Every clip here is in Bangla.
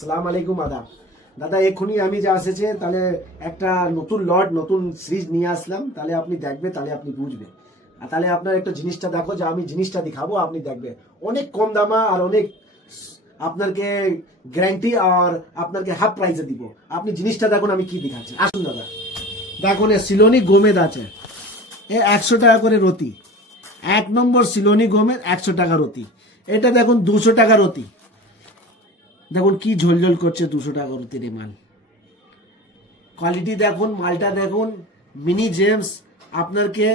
আসসালামু আলাইকুম আদাব দাদা, এখনই আমি যা এসেছে তাহলে একটা নতুন লট নতুন সিরিজ নিয়ে আসলাম, তাহলে আপনি দেখবে, তাহলে আপনি বুঝবে। আর তাহলে আপনার একটা জিনিসটা দেখো, যে আমি জিনিসটা দেখাবো আপনি দেখবে অনেক কম দামা আর অনেক আপনাকে গ্যারান্টি আর আপনাকে হাফ প্রাইসে দিব। আপনি জিনিসটা দেখুন আমি কি দেখাচ্ছি, আসুন দাদা। দেখুন এ সিলোনি গোমেদ আছে, এ 100 টাকা করে রতি। 1 নম্বর সিলোনি গোমেদ 100 টাকা রতি। এটা দেখুন 200 টাকা রতি। দেখুন কি ঝোলঝোল করছে 200 টাকা রতির মাল। কোয়ালিটি দেখুন, মালটা দেখুন, মিনি জেমস। আপনাকে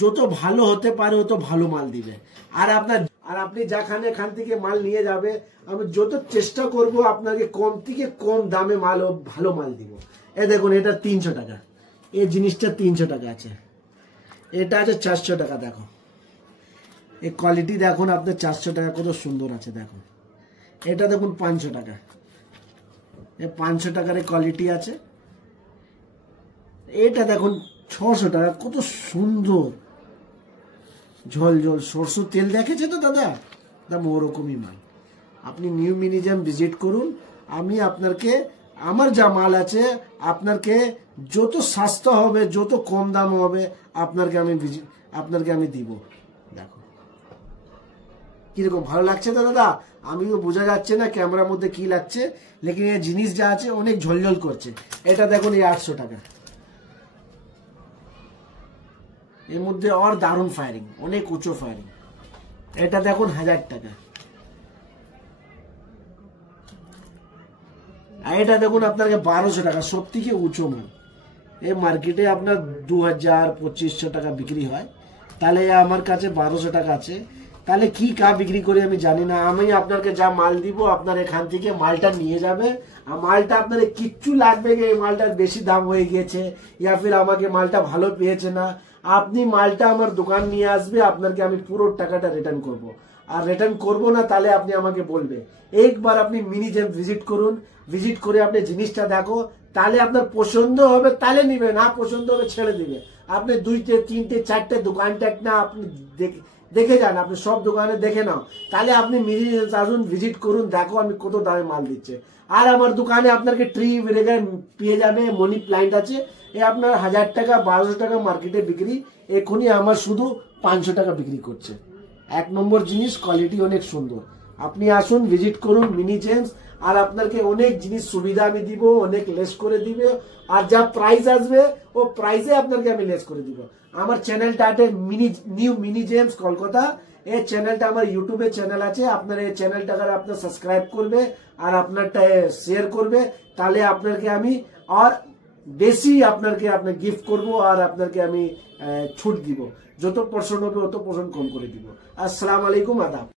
যত ভালো হতে পারে তত ভালো মাল দিবে। আর আপনি যেখানে এখান থেকে মাল নিয়ে যাবে, আমি যত চেষ্টা করব আপনাকে কম থেকে কম দামে মাল ও ভালো মাল দিব। এ দেখুন এটা 300 টাকা, এই জিনিসটা 300 টাকা আছে। এটা আছে 400 টাকা। দেখো এই কোয়ালিটি দেখুন, আপনার 400 টাকা কত সুন্দর আছে। দেখুন এটা দেখুন 500 টাকা, 500 টাকার কোয়ালিটি আছে। এটা দেখুন 600 টাকা, কত সুন্দর ঝোল ঝোল সরষের তেল দেখেছে তো দাদা, দাম ওরকমই মাল। আপনি নিউ মিউজিয়াম ভিজিট করুন, আমি আপনাকে আমার যা মাল আছে আপনাকে যত সস্তা হবে যত কম দাম হবে আপনাকে আমি দিব। দেখো কিরকম ভালো লাগছে তো দাদা, আমিও বোঝা যাচ্ছে না ক্যামেরার মধ্যে কি লাগছে, লেকিন এই জিনিস যা আছে অনেক ঝলঝল করছে। এটা দেখুন এই 800 টাকা, এর মধ্যে আর দারুণ ফায়ারিং, অনেক উঁচু ফায়ারিং। এটা দেখুন 1000 টাকা। আর এটা দেখুন আপনাকে 1200 টাকা, সব থেকে উঁচু মাল। এই মার্কেটে আপনার 2000-2500 টাকা বিক্রি হয়, তাহলে আমার কাছে 1200 টাকা আছে। তাহলে কি কা বিক্রি করি আমি জানি না। আমি আপনাকে যা মাল দিব আপনার এখান থেকে মালটা নিয়ে যাবে। আর মালটা আপনার কিচ্ছু লাগবে যে এই মালটার বেশি দাম হয়ে গিয়েছে, ইয়া ফির আমাকে মালটা ভালো পেয়েছে না, আপনি মালটা আমার দোকান নিয়ে আসবে, আপনাকে আমি পুরো টাকাটা রিটার্ন করব। আর রিটার্ন করবো না তাহলে আপনি আমাকে বলবে। একবার আপনি মিনি জেম ভিজিট করুন, ভিজিট করে আপনি জিনিসটা দেখো, তাহলে আপনার পছন্দ হবে তাহলে নিবে, না পছন্দ হবে ছেড়ে দিবে। আপনি 2টে 3টে 4টে দোকানটা না আপনি দেখে যান, আপনি সব দোকানে দেখে নাও, তাহলে আপনি মিনি জেম আসুন, ভিজিট করুন, দেখো আমি কত দামে মাল দিচ্ছে। আর আমার দোকানে আপনাকে ট্রি পেয়ে যাবে, মনি প্ল্যান্ট আছে, এ আপনার 1000 টাকা 1200 টাকা মার্কেটে বিক্রি, এখনই আমার শুধু 500 টাকা বিক্রি করছে। 1 নম্বর জিনিস, কোয়ালিটি অনেক সুন্দর। আপনি আসুন, ভিজিট করুন মিনি জেমস, আর আপনাকে অনেক জিনিস সুবিধা আমি দিব, অনেক লেস করে দিবে। আর যা প্রাইস আসবে ও প্রাইসে আপনাকে আমি লেস করে দিব। আমার চ্যানেলটা আছে নিউ মিনি জেমস কলকাতা। এই চ্যানেলটা আমার ইউটিউবে চ্যানেল আছে, আপনার এই চ্যানেলটা আপনার সাবস্ক্রাইব করবে আর আপনারটা শেয়ার করবে, তাহলে আপনাকে আমি আর বেশি আপনাকে গিফট করব, আর আপনাকে আমি ছুট দিব। যত % হবে অত % কম করে দিব। আসসালামু আলাইকুম, আদাব।